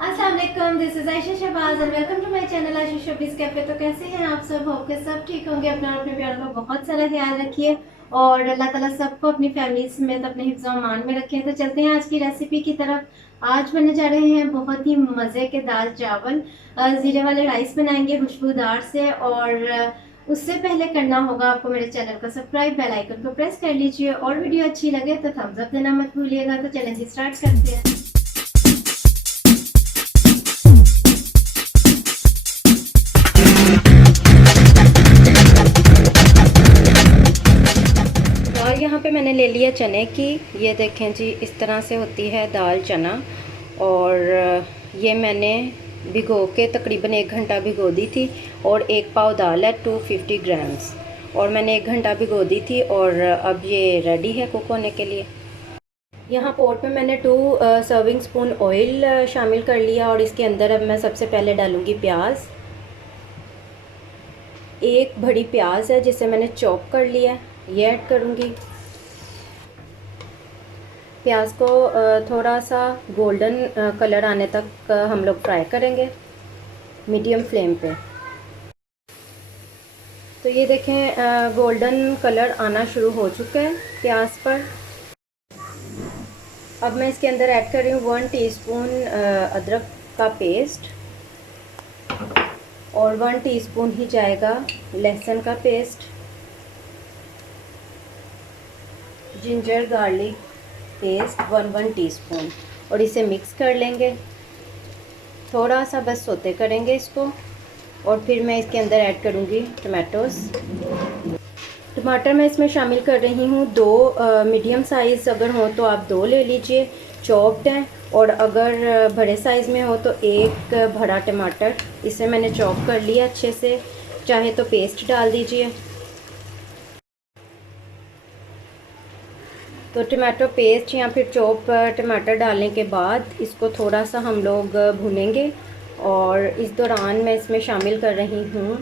अस्सलाम वालेकुम, this is Ayesha Shahbaz and welcome to my channel Ayesha showbiz cafe. तो कैसे हैं आप सब? होप के सब ठीक होंगे। अपना और अपने प्यार का बहुत सारा ख्याल रखिए और अल्लाह ताला सबको अपनी फैमिली समेत अपने हिफ्ज़ व अमान में रखें। तो चलते हैं आज की रेसिपी की तरफ। आज बनने जा रहे हैं बहुत ही मज़े के दाल चावल। ज़ीरे वाले राइस बनाएंगे खुशबूदार से। और उससे पहले करना होगा आपको मेरे चैनल को सब्सक्राइब, बेल आइकन को प्रेस कर लीजिए और वीडियो अच्छी लगे तो थम्स अप देना मत भूलिएगा। तो चलें जी स्टार्ट करते हैं। यहाँ पे मैंने ले लिया चने की। ये देखें जी, इस तरह से होती है दाल चना। और ये मैंने भिगो के तकरीबन 1 घंटा भिगो दी थी। और एक पाव दाल है 250 ग्राम्स, और मैंने 1 घंटा भिगो दी थी। और अब ये रेडी है कुक होने के लिए। यहाँ पॉट में मैंने 2 सर्विंग स्पून ऑयल शामिल कर लिया। और इसके अंदर अब मैं सबसे पहले डालूँगी प्याज। एक बड़ी प्याज है जिसे मैंने चॉप कर लिया, ये ऐड करूँगी। प्याज को थोड़ा सा गोल्डन कलर आने तक हम लोग फ्राई करेंगे मीडियम फ्लेम पे। तो ये देखें गोल्डन कलर आना शुरू हो चुका है प्याज पर। अब मैं इसके अंदर ऐड कर रही हूँ 1 टीस्पून अदरक का पेस्ट, और 1 टीस्पून ही जाएगा लहसुन का paste, ginger garlic paste 1 teaspoon, और इसे मिक्स कर लेंगे। थोड़ा सा बस सोते करेंगे इसको। और फिर मैं इसके अंदर ऐड करूँगी टमाटोस। टमाटर मैं इसमें शामिल कर रही हूँ 2 मीडियम साइज़ अगर हो तो आप 2 ले लीजिए, चॉप्ड हैं। और अगर बड़े साइज़ में हो तो 1 बड़ा टमाटर, इसे मैंने चॉप कर लिया अच्छे से। चाहे तो पेस्ट डाल दीजिए। तो टमाटो पेस्ट या फिर चॉप टमाटर डालने के बाद इसको थोड़ा सा हम लोग भूनेंगे। और इस दौरान मैं इसमें शामिल कर रही हूँ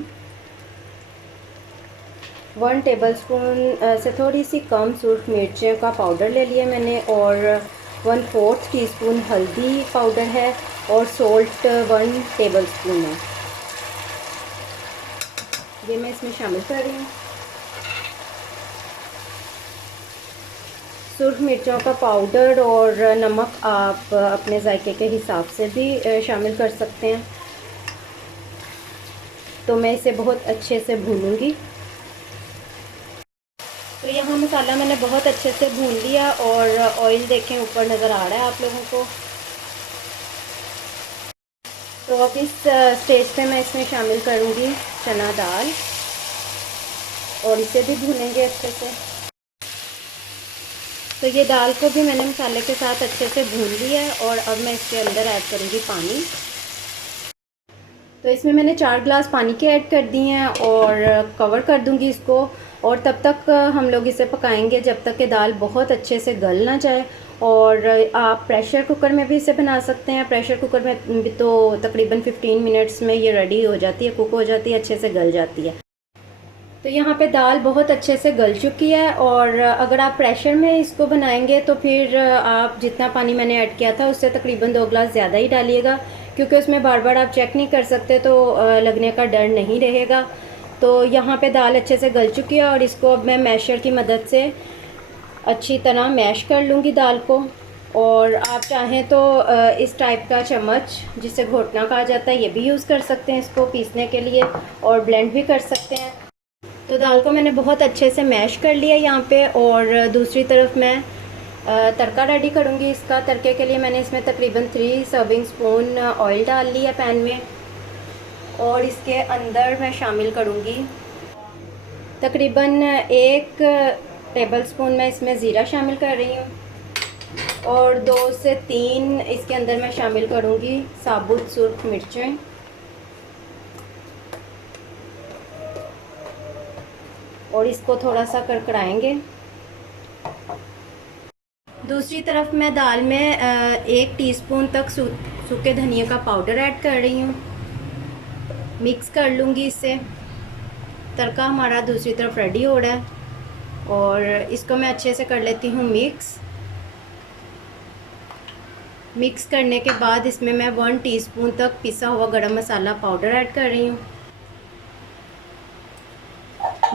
1 टेबलस्पून से थोड़ी सी कम सुर्ख मिर्चों का पाउडर ले लिया मैंने। और 1/4 टीस्पून हल्दी पाउडर है, और सॉल्ट 1 टेबलस्पून है, ये मैं इसमें शामिल कर रही हूँ। सुर्ख मिर्चों का पाउडर और नमक आप अपने जायके के हिसाब से भी शामिल कर सकते हैं। तो मैं इसे बहुत अच्छे से भूनूंगी। तो यहाँ मसाला मैंने बहुत अच्छे से भून लिया, और ऑयल देखें ऊपर नज़र आ रहा है आप लोगों को। तो अब इस स्टेज पे मैं इसमें शामिल करूँगी चना दाल, और इसे भी भूनेंगे अच्छे से। तो ये दाल को भी मैंने मसाले के साथ अच्छे से भून लिया है। और अब मैं इसके अंदर ऐड करूँगी पानी। तो इसमें मैंने 4 ग्लास पानी के ऐड कर दिए हैं, और कवर कर दूँगी इसको। और तब तक हम लोग इसे पकाएंगे जब तक कि दाल बहुत अच्छे से गल ना जाए। और आप प्रेशर कुकर में भी इसे बना सकते हैं। प्रेशर कुकर में भी तो तकरीबन 15 मिनट्स में ये रेडी हो जाती है, कुक हो जाती है, अच्छे से गल जाती है। तो यहाँ पे दाल बहुत अच्छे से गल चुकी है। और अगर आप प्रेशर में इसको बनाएंगे तो फिर आप जितना पानी मैंने ऐड किया था उससे तकरीबन 2 ग्लास ज़्यादा ही डालिएगा, क्योंकि उसमें बार बार आप चेक नहीं कर सकते, तो लगने का डर नहीं रहेगा। तो यहाँ पे दाल अच्छे से गल चुकी है, और इसको अब मैं मैशर की मदद से अच्छी तरह मैश कर लूँगी दाल को। और आप चाहें तो इस टाइप का चम्मच जिसे घोटना कहा जाता है, ये भी यूज़ कर सकते हैं इसको पीसने के लिए, और ब्लेंड भी कर सकते हैं। तो दाल को मैंने बहुत अच्छे से मैश कर लिया यहाँ पे। और दूसरी तरफ मैं तड़का रेडी करूँगी। इसका तड़के के लिए मैंने इसमें तकरीबन 3 सर्विंग स्पून ऑयल डाल लिया पैन में। और इसके अंदर मैं शामिल करूँगी तकरीबन 1 टेबलस्पून मैं इसमें ज़ीरा शामिल कर रही हूँ। और 2 से 3 इसके अंदर मैं शामिल करूँगी साबुत सुर्ख मिर्चें। और इसको थोड़ा सा कड़कड़ाएंगे। दूसरी तरफ मैं दाल में 1 टीस्पून तक सूखे धनिया का पाउडर ऐड कर रही हूँ। मिक्स कर लूँगी इससे। तड़का हमारा दूसरी तरफ रेडी हो रहा है, और इसको मैं अच्छे से कर लेती हूँ मिक्स। मिक्स करने के बाद इसमें मैं 1 टीस्पून तक पिसा हुआ गरम मसाला पाउडर ऐड कर रही हूँ।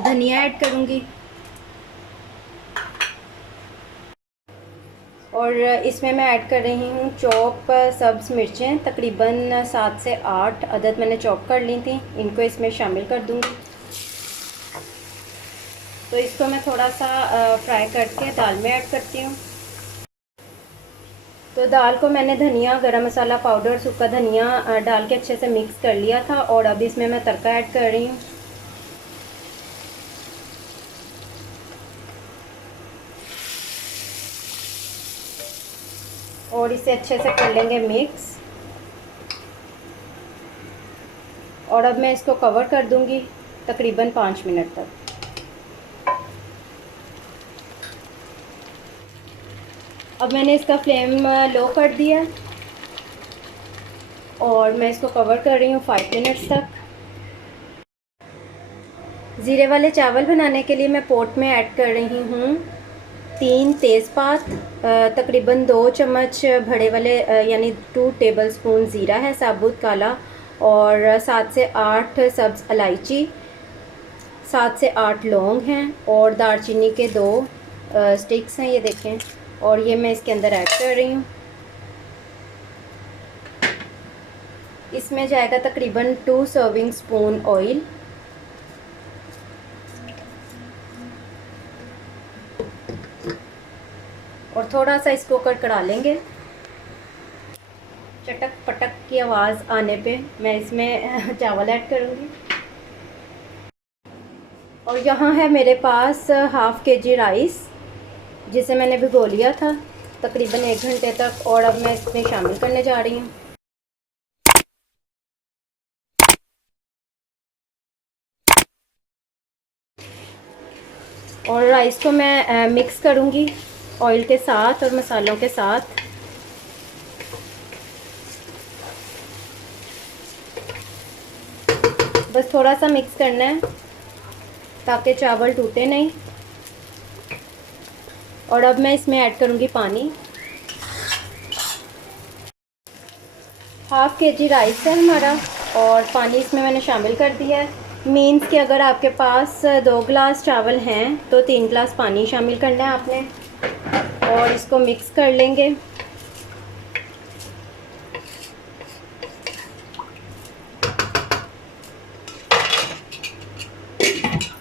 धनिया ऐड करूँगी और इसमें मैं ऐड कर रही हूँ चॉप सब्ज़ मिर्चें, तकरीबन 7 से 8 अदद मैंने चॉप कर ली थी। इनको इसमें शामिल कर दूँगी। तो इसको मैं थोड़ा सा फ्राई करके दाल में ऐड करती हूँ। तो दाल को मैंने धनिया, गरम मसाला पाउडर, सूखा धनिया डाल के अच्छे से मिक्स कर लिया था और अब इसमें मैं तड़का ऐड कर रही हूँ। और इसे अच्छे से कर लेंगे मिक्स। और अब मैं इसको कवर कर दूंगी तकरीबन 5 मिनट तक। अब मैंने इसका फ्लेम लो कर दिया और मैं इसको कवर कर रही हूँ 5 मिनट्स तक। ज़ीरे वाले चावल बनाने के लिए मैं पॉट में ऐड कर रही हूँ 3 तेज़पात, तकरीबन 2 चम्मच बड़े वाले यानी 2 टेबलस्पून ज़ीरा है साबुत काला, और 7 से 8 सब्ज़ इलायची, 7 से 8 लौंग हैं और दालचीनी के 2 स्टिक्स हैं, ये देखें। और ये मैं इसके अंदर ऐड कर रही हूँ। इसमें जाएगा तकरीबन 2 सर्विंग स्पून ऑयल। और थोड़ा सा इसको कड़कड़ा लेंगे। चटक पटक की आवाज़ आने पे मैं इसमें चावल ऐड करूँगी। और यहाँ है मेरे पास हाफ़ kg राइस, जिसे मैंने भिगो लिया था तकरीबन 1 घंटे तक, और अब मैं इसमें शामिल करने जा रही हूँ। और राइस को मैं मिक्स करूँगी ऑयल के साथ और मसालों के साथ। बस थोड़ा सा मिक्स करना है ताकि चावल टूटे नहीं। और अब मैं इसमें ऐड करूँगी पानी। हाफ़ kg राइस है हमारा और पानी इसमें मैंने शामिल कर दिया है। मीन्स कि अगर आपके पास 2 गिलास चावल हैं तो 3 गिलास पानी शामिल करना है आपने। और इसको मिक्स कर लेंगे।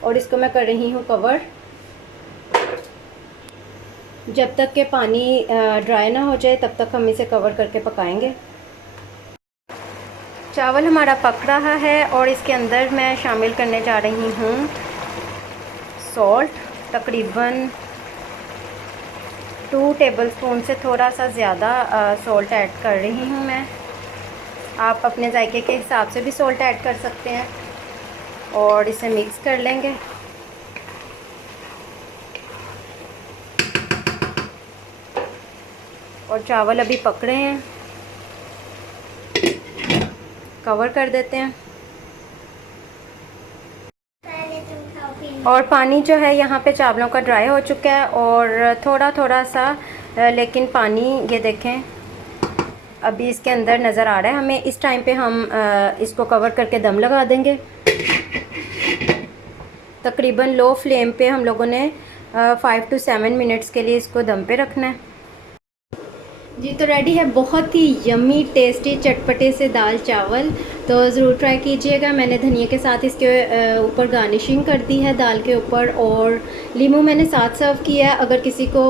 और इसको मैं कर रही हूँ कवर, जब तक के पानी ड्राई ना हो जाए तब तक हम इसे कवर करके पकाएंगे। चावल हमारा पक रहा है और इसके अंदर मैं शामिल करने जा रही हूँ सॉल्ट, तकरीबन 2 टेबलस्पून से थोड़ा सा ज़्यादा सॉल्ट ऐड कर रही हूँ मैं। आप अपने जायके के हिसाब से भी सॉल्ट ऐड कर सकते हैं। और इसे मिक्स कर लेंगे। और चावल अभी पक रहे हैं, कवर कर देते हैं। और पानी जो है यहाँ पे चावलों का ड्राई हो चुका है और थोड़ा थोड़ा सा लेकिन पानी ये देखें अभी इसके अंदर नज़र आ रहा है हमें। इस टाइम पे हम इसको कवर करके दम लगा देंगे। तकरीबन लो फ्लेम पे हम लोगों ने 5 to 7 मिनट्स के लिए इसको दम पे रखना है। जी तो रेडी है बहुत ही यम्मी टेस्टी चटपटे से दाल चावल। तो ज़रूर ट्राई कीजिएगा। मैंने धनिया के साथ इसके ऊपर गार्निशिंग कर दी है दाल के ऊपर, और लीमू मैंने साथ सर्व किया है। अगर किसी को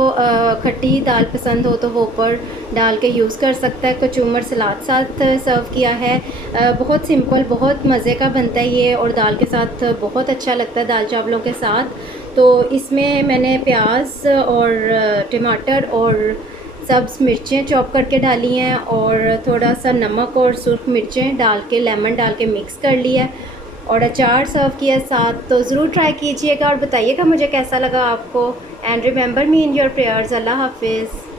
खट्टी दाल पसंद हो तो वो ऊपर डाल के यूज़ कर सकता है। कचूमर सलाद साथ सर्व किया है। बहुत सिंपल, बहुत मज़े का बनता है ये, और दाल के साथ बहुत अच्छा लगता है दाल चावलों के साथ। तो इसमें मैंने प्याज और टमाटर और सब्ज़ मिर्चें चॉप करके डाली हैं, और थोड़ा सा नमक और सुर्ख मिर्चें डाल के, लेमन डाल के मिक्स कर लिया, और अचार सर्व किया साथ। तो ज़रूर ट्राई कीजिएगा और बताइएगा मुझे कैसा लगा आपको। And remember me in your prayers. Allah हाफिज़।